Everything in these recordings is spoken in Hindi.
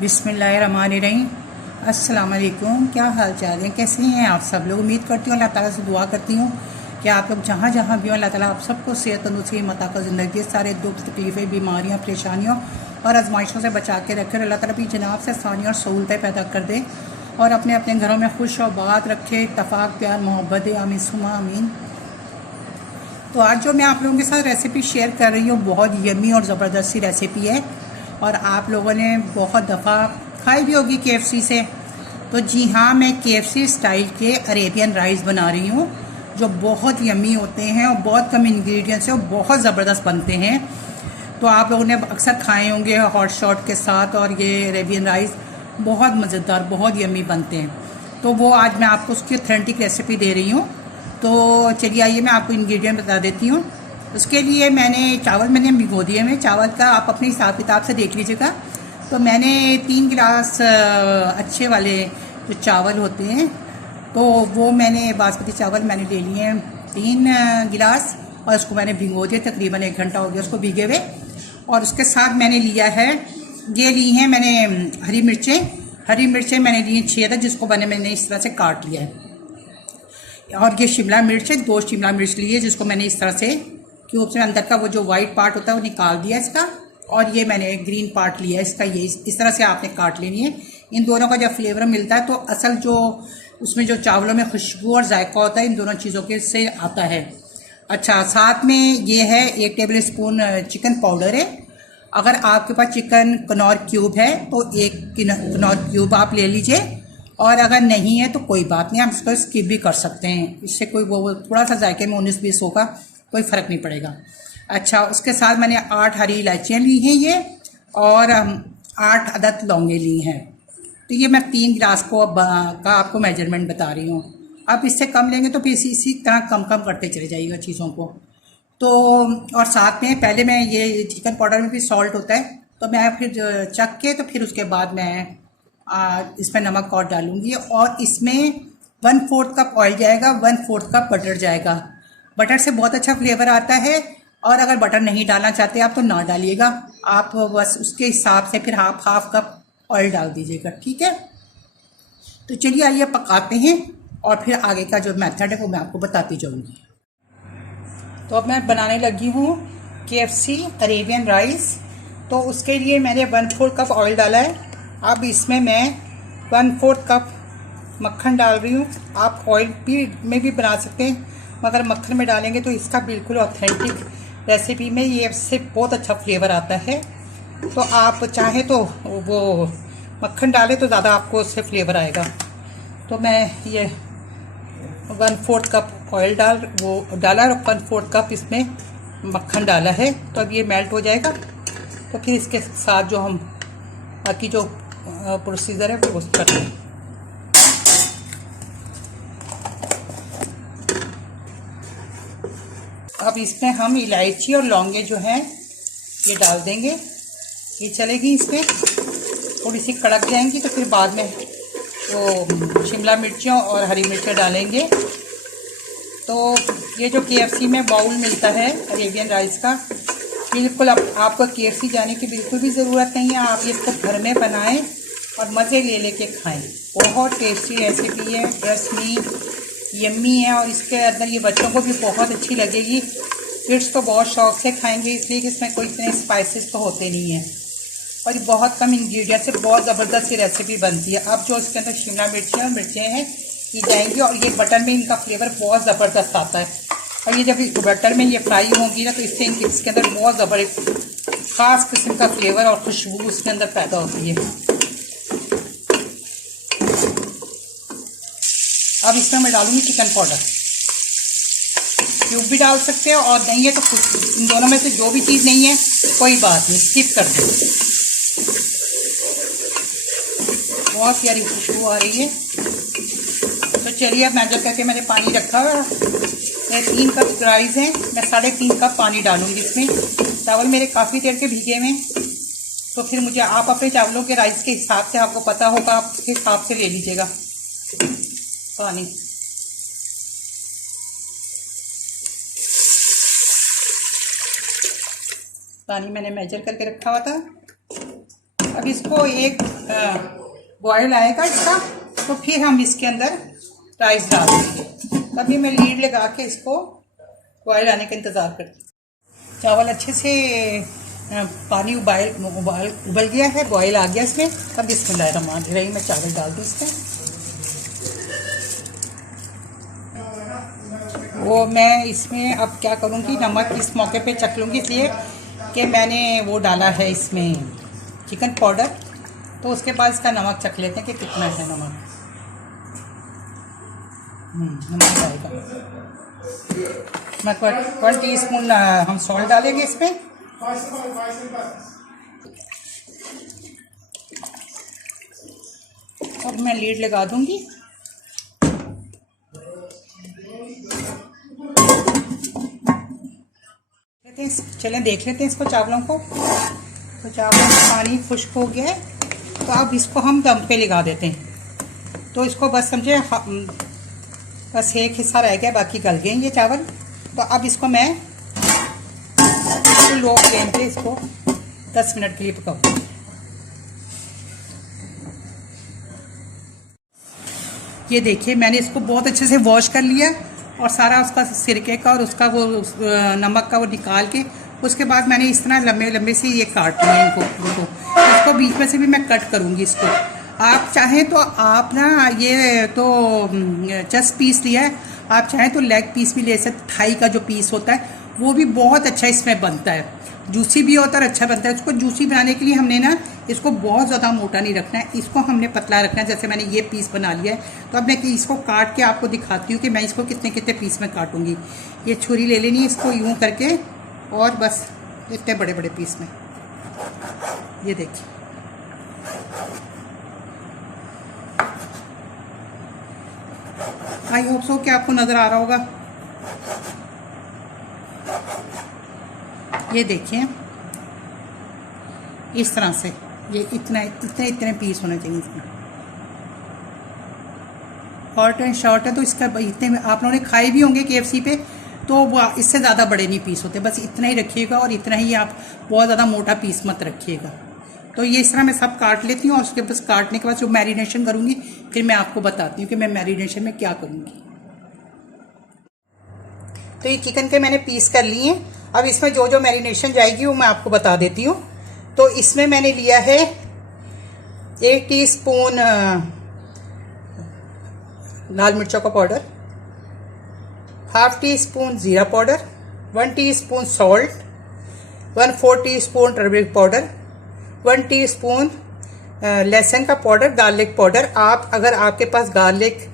बिस्मिल्लाहिर्रहमानिर्रहीम। अस्सलाम वालेकुम। क्या हाल चाल है, कैसे हैं आप सब लोग। उम्मीद करती हूँ, अल्लाह ताला से दुआ करती हूँ कि आप लोग जहाँ जहाँ भी हो, अल्लाह ताला आप सबको सेहत तंदुरुस्ती मता कर ज़िंदगी सारे दुख तकलीफ़ें बीमारियाँ परेशानियों और आजमाइशों से बचा के रखे। अल्लाह ताला भी जनाब से आसानी और सहूलतें पैदा कर दे और अपने अपने घरों में खुश और बात रखे, इत्तफाक प्यार मोहब्बत आमीन सुमा आमीन। तो आज जो मैं आप लोगों के साथ रेसिपी शेयर कर रही हूँ बहुत यम्मी और ज़बरदस्त सी रेसिपी है और आप लोगों ने बहुत दफ़ा खाई भी होगी केएफसी से। तो जी हाँ, मैं केएफसी स्टाइल के अरेबियन राइस बना रही हूँ जो बहुत यम्मी होते हैं और बहुत कम इंग्रेडिएंट्स से और बहुत ज़बरदस्त बनते हैं। तो आप लोगों ने अक्सर खाए होंगे हॉट शॉट के साथ और ये अरेबियन राइस बहुत मज़ेदार बहुत यम्मी बनते हैं। तो वो आज मैं आपको उसकी ऑथेंटिक रेसिपी दे रही हूँ। तो चलिए आइए मैं आपको इंग्रेडिएंट बता देती हूँ। उसके लिए मैंने भिगो दिए हैं। चावल का आप अपने हिसाब किताब से देख लीजिएगा। तो मैंने 3 गिलास अच्छे वाले जो चावल होते हैं तो वो मैंने बासमती चावल मैंने ले लिए हैं 3 गिलास और उसको मैंने भिगो दिया। तकरीबन 1 घंटा हो गया उसको भीगे हुए। और उसके साथ मैंने लिया है, ये ली हैं मैंने हरी मिर्चें मैंने ली हैं 6 जिसको मैंने इस तरह से काट लिया है। और ये शिमला मिर्च है, 2 शिमला मिर्च ली है जिसको मैंने इस तरह से क्यूब से अंदर का वो जो वाइट पार्ट होता है वो निकाल दिया इसका। और ये मैंने ग्रीन पार्ट लिया है इसका, ये इस तरह से आपने काट लेनी है। इन दोनों का जब फ्लेवर मिलता है तो असल जो उसमें जो चावलों में खुशबू और जायका होता है इन दोनों चीज़ों के से आता है। अच्छा, साथ में ये है 1 टेबल स्पून चिकन पाउडर है। अगर आपके पास चिकन कनौर क्यूब है तो 1 कनौर क्यूब आप ले लीजिए और अगर नहीं है तो कोई बात नहीं, आप इसको स्किप भी कर सकते हैं। इससे कोई वो थोड़ा सा जायके में 19-20 होगा, कोई फ़र्क नहीं पड़ेगा। अच्छा, उसके साथ मैंने 8 हरी इलायचियाँ ली हैं ये और 8 अदद लौंगे ली हैं। तो ये मैं 3 गिलास का आपको मेजरमेंट बता रही हूँ। आप इससे कम लेंगे तो फिर इसी तरह कम कम करते चले जाइएगा चीज़ों को। तो और साथ में पहले मैं ये चिकन पाउडर में भी सॉल्ट होता है तो मैं फिर चख के तो फिर उसके बाद मैं इसमें नमक और डालूंगी और इसमें 1/4 कप ऑयल जाएगा, 1/4 कप बटर जाएगा। बटर से बहुत अच्छा फ्लेवर आता है और अगर बटर नहीं डालना चाहते आप तो ना डालिएगा, आप बस उसके हिसाब से फिर हाफ कप ऑयल डाल दीजिएगा, ठीक है। तो चलिए आइए पकाते हैं और फिर आगे का जो मेथड है वो मैं आपको बताती जाऊँगी। तो अब मैं बनाने लगी हूँ केएफसी अरेबियन राइस। तो उसके लिए मैंने 1/4 कप ऑयल डाला है। अब इसमें मैं 1/4 कप मक्खन डाल रही हूँ। आप ऑयल में भी बना सकते हैं मगर मक्खन में डालेंगे तो इसका बिल्कुल ऑथेंटिक रेसिपी में ये इससे बहुत अच्छा फ्लेवर आता है। तो आप चाहें तो वो मक्खन डालें तो ज़्यादा आपको उससे फ्लेवर आएगा। तो मैं ये 1/4 कप ऑयल डाला और 1/4 कप इसमें मक्खन डाला है। तो अब ये मेल्ट हो जाएगा तो फिर इसके साथ जो हम बाकी जो प्रोसीजर है वो करते हैं। अब इसमें हम इलायची और लौंगे जो हैं ये डाल देंगे। ये चलेगी इसमें थोड़ी सी कड़क जाएंगी तो फिर बाद में वो शिमला मिर्चियों और हरी मिर्चें डालेंगे। तो ये जो केएफसी में बाउल मिलता है अरेबियन राइस का, बिल्कुल आपको केएफसी जाने की बिल्कुल भी ज़रूरत नहीं है। आप इसको घर में बनाएं और मज़े ले के खाएं। बहुत टेस्टी रेसिपी है, ट्रस्ट मी, यम्मी है और इसके अंदर ये बच्चों को भी बहुत अच्छी लगेगी। किड्स तो बहुत शौक से खाएंगे इसलिए कि इसमें कोई इतने स्पाइसेस तो होते नहीं हैं और ये बहुत कम इंग्रेडिएंट से बहुत ज़बरदस्त सी रेसिपी बनती है। अब जो इसके अंदर शिमला मिर्चें और मिर्चें हैं ये जाएंगी और ये बटर में इनका फ्लेवर बहुत ज़बरदस्त आता है। और ये जब बटर में ये फ्राई होंगी ना तो इससे इसके अंदर बहुत ज़बरदस्त ख़ास किस्म का फ्लेवर और खुशबू उसके अंदर पैदा होती है। अब इसमें मैं डालूंगी चिकन पाउडर। क्यूब भी डाल सकते हो और नहीं है तो कुछ इन दोनों में से जो भी चीज़ नहीं है कोई बात नहीं, स्किप कर दो। बहुत प्यारी खुशबू आ रही है। तो चलिए अब मेजर करके मैंने पानी रखा हुआ है। 3 कप राइस हैं, मैं 3.5 कप पानी डालूंगी इसमें। चावल मेरे काफ़ी देर के भीगे हुए तो फिर मुझे आप अपने चावलों के राइस के हिसाब से आपको पता होगा, आप उसके हिसाब से ले लीजिएगा पानी। पानी मैंने मेजर करके रखा हुआ था। अब इसको एक बॉयल आएगा इसका, तो फिर हम इसके अंदर राइस डाल देंगे। अभी मैं लीड लगा के इसको बॉयल आने का इंतज़ार करती हूँ। चावल अच्छे से पानी उबल गया है, बॉयल आ गया इसमें। अब बिस्मिल्लाहिर्रहमानिर्रहीम मैं चावल डाल दूँ इसमें। वो मैं इसमें अब क्या करूँगी, नमक इस मौके पे चख लूँगी, इसलिए कि मैंने वो डाला है इसमें चिकन पाउडर, तो उसके बाद इसका नमक चख लेते हैं कि कितना है नमक। नमक आएगा, मैं 1 टीस्पून हम सॉल्ट डालेंगे इसमें। और मैं लीड लगा दूंगी। चलें देख लेते हैं इसको, चावलों को। तो चावलों में पानी खुश्क हो गया है, तो अब इसको हम दम पे लगा देते हैं। तो इसको बस समझे, बस एक हिस्सा रह गया, बाकी गल गए ये चावल। तो अब इसको मैं लो फ्लेम पे इसको 10 मिनट के लिए पकाऊंगी। ये देखिए मैंने इसको बहुत अच्छे से वॉश कर लिया और सारा उसका सिरके का और उसका वो नमक का वो निकाल के, उसके बाद मैंने इस तरह लंबे लंबे से ये काट लिया इनको इसको बीच में से भी मैं कट करूँगी इसको। आप चाहें तो आप ना ये तो चेस्ट पीस लिया है, आप चाहें तो लेग पीस भी ले सकते। थाई का जो पीस होता है वो भी बहुत अच्छा इसमें बनता है, जूसी भी होता है, अच्छा बनता है। इसको जूसी बनाने के लिए हमने ना इसको बहुत ज़्यादा मोटा नहीं रखना है, इसको हमने पतला रखना है। जैसे मैंने ये पीस बना लिया है, तो अब मैं इसको काट के आपको दिखाती हूँ कि मैं इसको कितने कितने पीस में काटूँगी। ये छुरी ले लेनी है इसको यूँ करके, और बस इतने बड़े बड़े पीस में। ये देखिए आई होप सो कि आपको नज़र आ रहा होगा। ये देखिए इस तरह से, ये इतने पीस होने चाहिए इसमें। हॉट एंड शॉर्ट है तो इसका इतने में आप लोगों ने खाए भी होंगे KFC पे, तो वो इससे ज़्यादा बड़े नहीं पीस होते, बस इतना ही रखिएगा और इतना ही, आप बहुत ज़्यादा मोटा पीस मत रखिएगा। तो ये इस तरह मैं सब काट लेती हूँ और उसके बस काटने के बाद जो मैरिनेशन करूँगी फिर मैं आपको बताती हूँ कि मैं मैरिनेशन में क्या करूँगी। तो ये चिकन के मैंने पीस कर लिए हैं। अब इसमें जो जो मैरिनेशन जाएगी वो मैं आपको बता देती हूँ। तो इसमें मैंने लिया है 1 टीस्पून लाल मिर्चों का पाउडर, ½ टीस्पून ज़ीरा powder, 1 teaspoon salt, 1/4 teaspoon turmeric powder, 1 teaspoon लहसुन का पाउडर, गार्लिक पाउडर। आप अगर आपके पास गार्लिक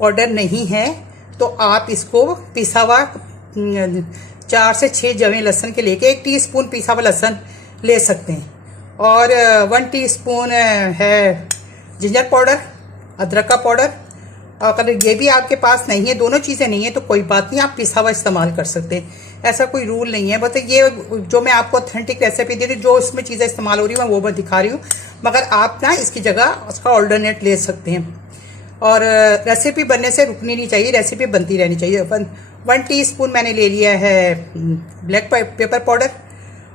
पाउडर नहीं है तो आप इसको पिसा हुआ 4 से 6 जवें लहसुन के लेके 1 टीस्पून पिसा हुआ लहसुन ले सकते हैं। और 1 टीस्पून है जिंजर पाउडर, अदरक का पाउडर। अगर ये भी आपके पास नहीं है, दोनों चीज़ें नहीं है, तो कोई बात नहीं, आप पिसा हुआ इस्तेमाल कर सकते हैं, ऐसा कोई रूल नहीं है। बस ये जो मैं आपको ऑथेंटिक रेसिपी दे रही हूँ, जो इसमें चीज़ें इस्तेमाल हो रही है वो मैं दिखा रही हूँ, मगर आप ना इसकी जगह उसका ऑल्टरनेट ले सकते हैं। और रेसिपी बनने से रुकनी नहीं चाहिए, रेसिपी बनती रहनी चाहिए। 1 टीस्पून मैंने ले लिया है ब्लैक पेपर पाउडर,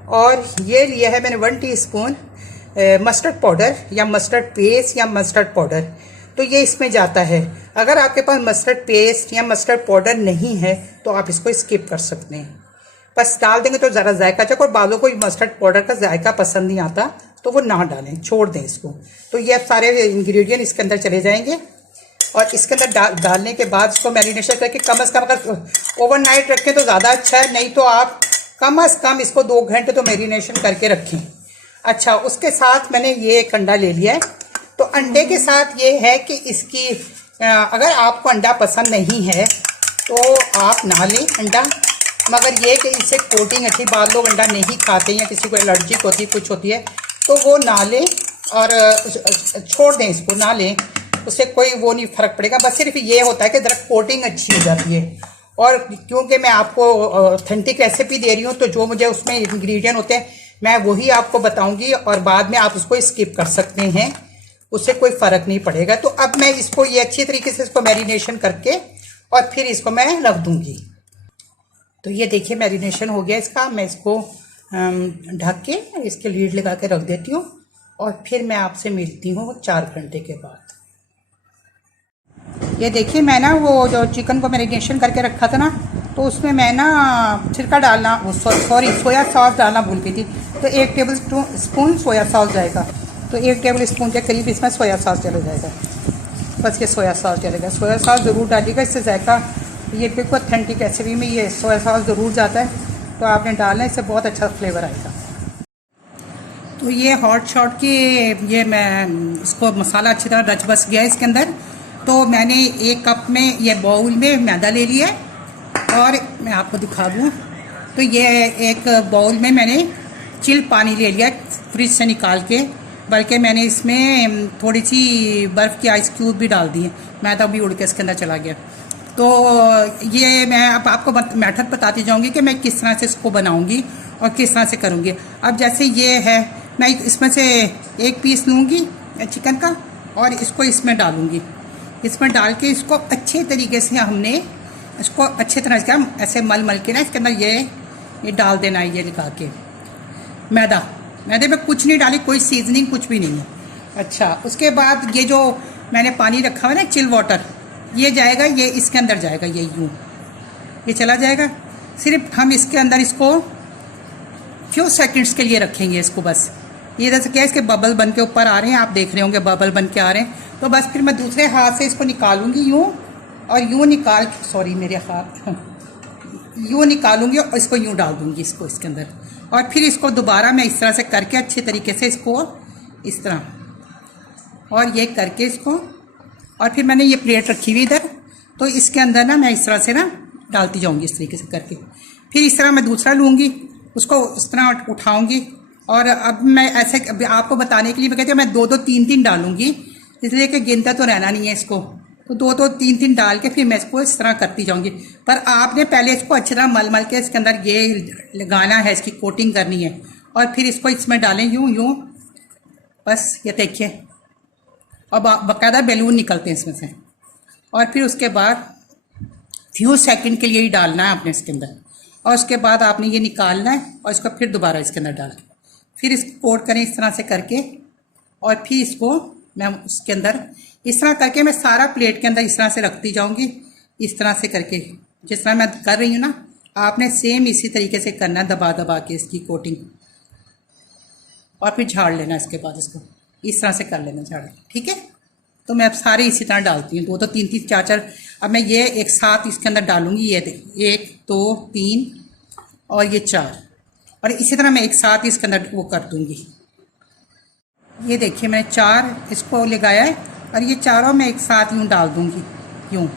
और ये लिया है मैंने 1 टीस्पून मस्टर्ड पाउडर या मस्टर्ड पेस्ट या मस्टर्ड पाउडर। तो ये इसमें जाता है। अगर आपके पास मस्टर्ड पेस्ट या मस्टर्ड पाउडर नहीं है तो आप इसको स्किप कर सकते हैं, बस डाल देंगे तो ज़रा जायका चक। और बालों को मस्टर्ड पाउडर का जायका पसंद नहीं आता तो वो ना डालें, छोड़ दें इसको। तो ये सारे इंग्रेडिएंट इसके अंदर चले जाएंगे, और इसके अंदर डालने के बाद इसको मैरिनेशन करके कम से कम, अगर ओवरनाइट रखें तो ज़्यादा अच्छा है, नहीं तो आप कम से कम इसको 2 घंटे तो मैरिनेशन करके रखें। अच्छा, उसके साथ मैंने ये एक अंडा ले लिया है। तो अंडे के साथ ये है कि इसकी अगर आपको अंडा पसंद नहीं है तो आप ना लें अंडा, मगर ये कि इससे कोटिंग अच्छी, बाल लोग अंडा नहीं खाते या किसी को एलर्जिक होती है, कुछ होती है, तो वो ना लें और छोड़ दें, इसको ना लें, उससे कोई वो नहीं फ़र्क पड़ेगा। बस सिर्फ ये होता है कि ज़रा कोटिंग अच्छी हो जाती है। और क्योंकि मैं आपको ऑथेंटिक रेसिपी दे रही हूँ, तो जो मुझे उसमें इंग्रेडिएंट होते हैं मैं वही आपको बताऊँगी, और बाद में आप उसको स्किप कर सकते हैं, उससे कोई फ़र्क नहीं पड़ेगा। तो अब मैं इसको ये अच्छी तरीके से इसको मैरिनेशन करके और फिर इसको मैं रख दूँगी। तो ये देखिए मैरिनेशन हो गया इसका। मैं इसको ढक के इसके लीड लगा के रख देती हूँ, और फिर मैं आपसे मिलती हूँ 4 घंटे के बाद। ये देखिए, मैं ना वो जो चिकन को मैरिनेशन करके रखा था ना, तो उसमें मैं ना सिरका डालना, सॉरी सोया सॉस डालना भूल गई थी। तो 1 टेबल स्पून सोया सॉस जाएगा, तो 1 टेबल स्पून के करीब इसमें सोया सॉस चला जाएगा। बस ये सोया सॉस चलेगा। सोया सॉस ज़रूर डालिएगा, इससे जायका ये बिल्कुल ऑथेंटिक रेसिपी में ये सोया सॉस ज़रूर जाता है, तो आपने डालना, इससे बहुत अच्छा फ्लेवर आएगा। तो ये हॉट शॉट की ये मैं इसको मसाला अच्छी तरह रच बस गया इसके अंदर। तो मैंने 1 कप में ये बाउल में मैदा ले लिया है, और मैं आपको दिखा दूँ तो ये एक बाउल में मैंने चिल पानी ले लिया फ्रिज से निकाल के, बल्कि मैंने इसमें थोड़ी सी बर्फ़ की आइस क्यूब भी डाल दी है, मैदा भी उड़ के इसके अंदर चला गया। तो ये मैं अब आपको मेथड बताती जाऊंगी कि मैं किस तरह से इसको बनाऊंगी और किस तरह से करूंगी। अब जैसे ये है, मैं इसमें से 1 पीस लूँगी चिकन का और इसको इसमें डालूँगी। इसमें डाल के इसको अच्छे तरीके से हमने इसको अच्छे तरह से ऐसे मल के ना इसके अंदर ये डाल देना है। ये लगा के मैदे में कुछ नहीं डाली, कोई सीजनिंग कुछ भी नहीं है। अच्छा, उसके बाद ये जो मैंने पानी रखा हुआ है ना चिल वाटर, ये जाएगा, ये इसके अंदर जाएगा, ये चला जाएगा। सिर्फ हम इसके अंदर इसको फ्यू सेकंड्स के लिए रखेंगे इसको बस। ये जैसे क्या इसके बबल बन के ऊपर आ रहे हैं, आप देख रहे होंगे बबल बन के आ रहे हैं। तो बस फिर मैं दूसरे हाथ से इसको निकालूंगी यूँ, और यूँ निकाल, सॉरी मेरे हाथ, यूँ निकालूंगी और इसको यूँ डाल दूंगी इसको इसके अंदर। और फिर इसको दोबारा मैं इस तरह से करके अच्छे तरीके से इसको इस तरह, और ये करके इसको, और फिर मैंने ये प्लेट रखी हुई इधर, तो इसके अंदर ना मैं इस तरह से ना डालती जाऊंगी इस तरीके से करके। फिर इस तरह मैं दूसरा लूँगी, उसको इस तरह उठाऊंगी। और अब मैं ऐसे आपको बताने के लिए मैं कहती हूँ मैं 2-2 3-3 डालूंगी, इसलिए कि गिनता तो रहना नहीं है इसको। तो 2-2 3-3 डाल के फिर मैं इसको इस तरह करती जाऊंगी। पर आपने पहले इसको अच्छी तरह मल के इसके अंदर ये लगाना है, इसकी कोटिंग करनी है, और फिर इसको इसमें डालें यूँ बस। ये देखिए, और बाकायदा बैलून निकलते हैं इसमें से। और फिर उसके बाद फ्यू सेकंड के लिए ही डालना है आपने इसके अंदर, और उसके बाद आपने ये निकालना है और इसको फिर दोबारा इसके अंदर डालना है। फिर इसको कोट करें इस तरह से करके, और फिर इसको मैं उसके अंदर इस तरह करके मैं सारा प्लेट के अंदर इस तरह से रखती जाऊंगी, इस तरह से करके जिस तरह मैं कर रही हूँ ना, आपने सेम इसी तरीके से करना है, दबा के इसकी कोटिंग, और फिर झाड़ लेना। इसके बाद इसको इस तरह से कर लेना झाड़, ठीक है। तो मैं अब सारे इसी तरह डालती हूँ, 2-2 3-3 4-4। अब मैं ये एक साथ इसके अंदर डालूंगी, ये 1 2 3 और ये 4, और इसी तरह मैं एक साथ इसके अंदर वो कर दूंगी। ये देखिए मैंने 4 इसको लगाया है, और ये चारों मैं एक साथ यूँ डाल दूंगी यूँ,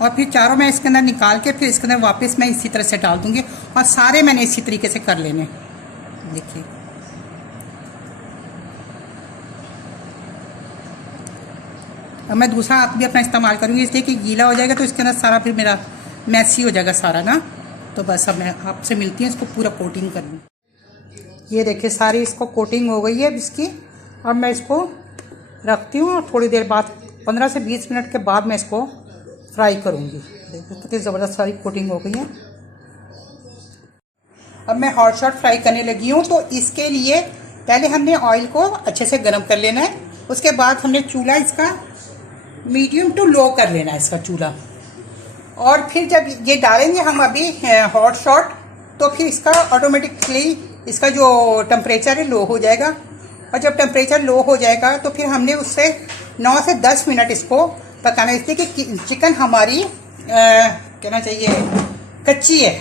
और फिर चारों मैं इसके अंदर निकाल के फिर इसके अंदर वापस मैं इसी तरह से डाल दूंगी, और सारे मैंने इसी तरीके से कर लेने। देखिए अब मैं दूसरा हाथ भी अपना इस्तेमाल करूँगी, इसलिए कि गीला हो जाएगा तो इसके अंदर सारा फिर मेरा मैसी हो जाएगा सारा ना। तो बस अब मैं आपसे मिलती हूँ, इसको पूरा कोटिंग कर लूँ। ये देखिए सारी इसको कोटिंग हो गई है इसकी। अब मैं इसको रखती हूँ, और थोड़ी देर बाद 15 से 20 मिनट के बाद मैं इसको फ्राई करूँगी। देखो कितनी ज़बरदस्त सारी कोटिंग हो गई है। अब मैं हॉट शॉट फ्राई करने लगी हूँ। तो इसके लिए पहले हमने ऑयल को अच्छे से गर्म कर लेना है, उसके बाद हमने चूल्हा इसका मीडियम टू लो कर लेना है इसका चूल्हा, और फिर जब ये डालेंगे हम अभी हॉट शॉट, तो फिर इसका ऑटोमेटिकली इसका जो टेम्परेचर है लो हो जाएगा, और जब टेम्परेचर लो हो जाएगा तो फिर हमने उससे 9 से 10 मिनट इसको पकाना है, इसलिए कि चिकन हमारी कहना चाहिए कच्ची है।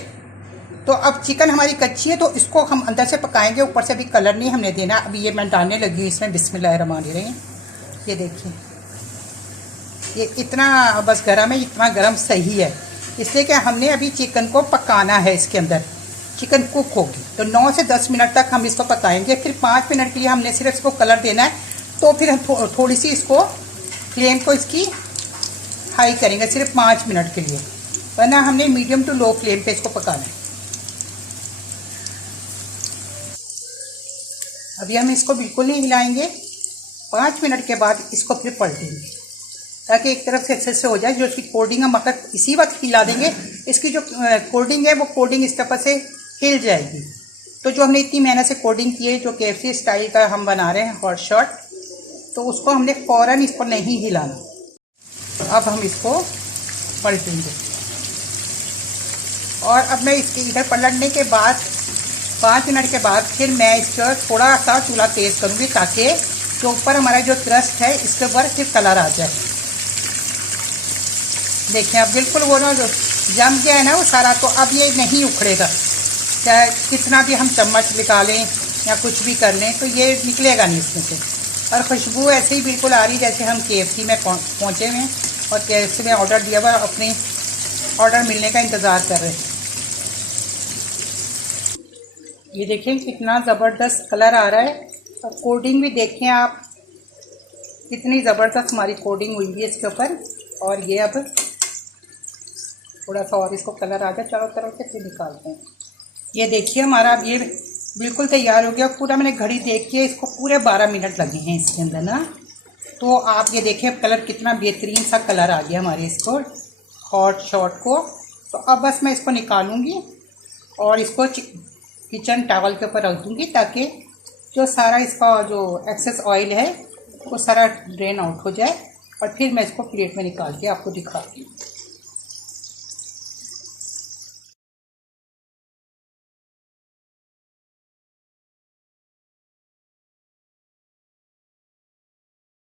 तो अब चिकन हमारी कच्ची है, तो इसको हम अंदर से पकाएंगे, ऊपर से अभी कलर नहीं हमने देना। अभी ये मैं डालने लगी हूँ इसमें, बिस्मिल्लाहिर्रहमानिर्रहीम। ये देखिए ये इतना बस गरम है, इतना गरम सही है, इसलिए कि हमने अभी चिकन को पकाना है। इसके अंदर चिकन कुक होगी, तो 9 से 10 मिनट तक हम इसको पकाएंगे। फिर 5 मिनट के लिए हमने सिर्फ इसको कलर देना है, तो फिर हम थोड़ी सी इसको फ्लेम को इसकी हाई करेंगे सिर्फ 5 मिनट के लिए, वरना हमने मीडियम टू लो फ्लेम पे इसको पकाना है। अभी हम इसको बिल्कुल नहीं हिलाएंगे, 5 मिनट के बाद इसको फिर पलटेंगे, ताकि एक तरफ से अच्छे से हो जाए। जो इसकी कोल्डिंग हम अगर इसी वक्त हिला देंगे, इसकी जो कोल्डिंग है वो कोल्डिंग इस तरफ से हिल जाएगी। तो जो हमने इतनी मेहनत से कोडिंग की है, जो KFC स्टाइल का हम बना रहे हैं हॉट शॉट, तो उसको हमने फ़ौरन इसको नहीं हिलाना। अब हम इसको पलटेंगे और अब मैं इसके इधर पलटने के बाद 5 मिनट के बाद फिर मैं इसका थोड़ा सा चूल्हा तेज़ करूँगी ताकि जो ऊपर हमारा जो क्रस्ट है इसके ऊपर फिर कलर आ जाए। देखिए अब बिल्कुल वो ना जो जम गया है ना वो सारा, तो अब ये नहीं उखड़ेगा। चाहे कितना भी हम चम्मच निकालें या कुछ भी कर लें तो ये निकलेगा नहीं इसमें से। और खुशबू ऐसे ही बिल्कुल आ रही जैसे हम KFC में पहुँचे हुए हैं और KFC में ऑर्डर दिया हुआ, अपने ऑर्डर मिलने का इंतज़ार कर रहे हैं। ये देखें कितना ज़बरदस्त कलर आ रहा है और कोडिंग भी देखें आप, कितनी ज़बरदस्त हमारी कोडिंग हुई है इसके ऊपर। और ये अब थोड़ा सा और इसको कलर आ जाए चारों तरफ से, फिर निकालते हैं। ये देखिए हमारा अब ये बिल्कुल तैयार हो गया। पूरा मैंने घड़ी देख के इसको पूरे 12 मिनट लगे हैं इसके अंदर ना। तो आप ये देखिए कलर कितना बेहतरीन सा कलर आ गया हमारे इसको हॉट शॉट को। तो अब बस मैं इसको निकालूंगी और इसको किचन टॉवल के ऊपर रख दूंगी ताकि जो सारा इसका जो एक्सेस ऑयल है वो सारा ड्रेन आउट हो जाए। और फिर मैं इसको प्लेट में निकाल के आपको दिखाती हूँ।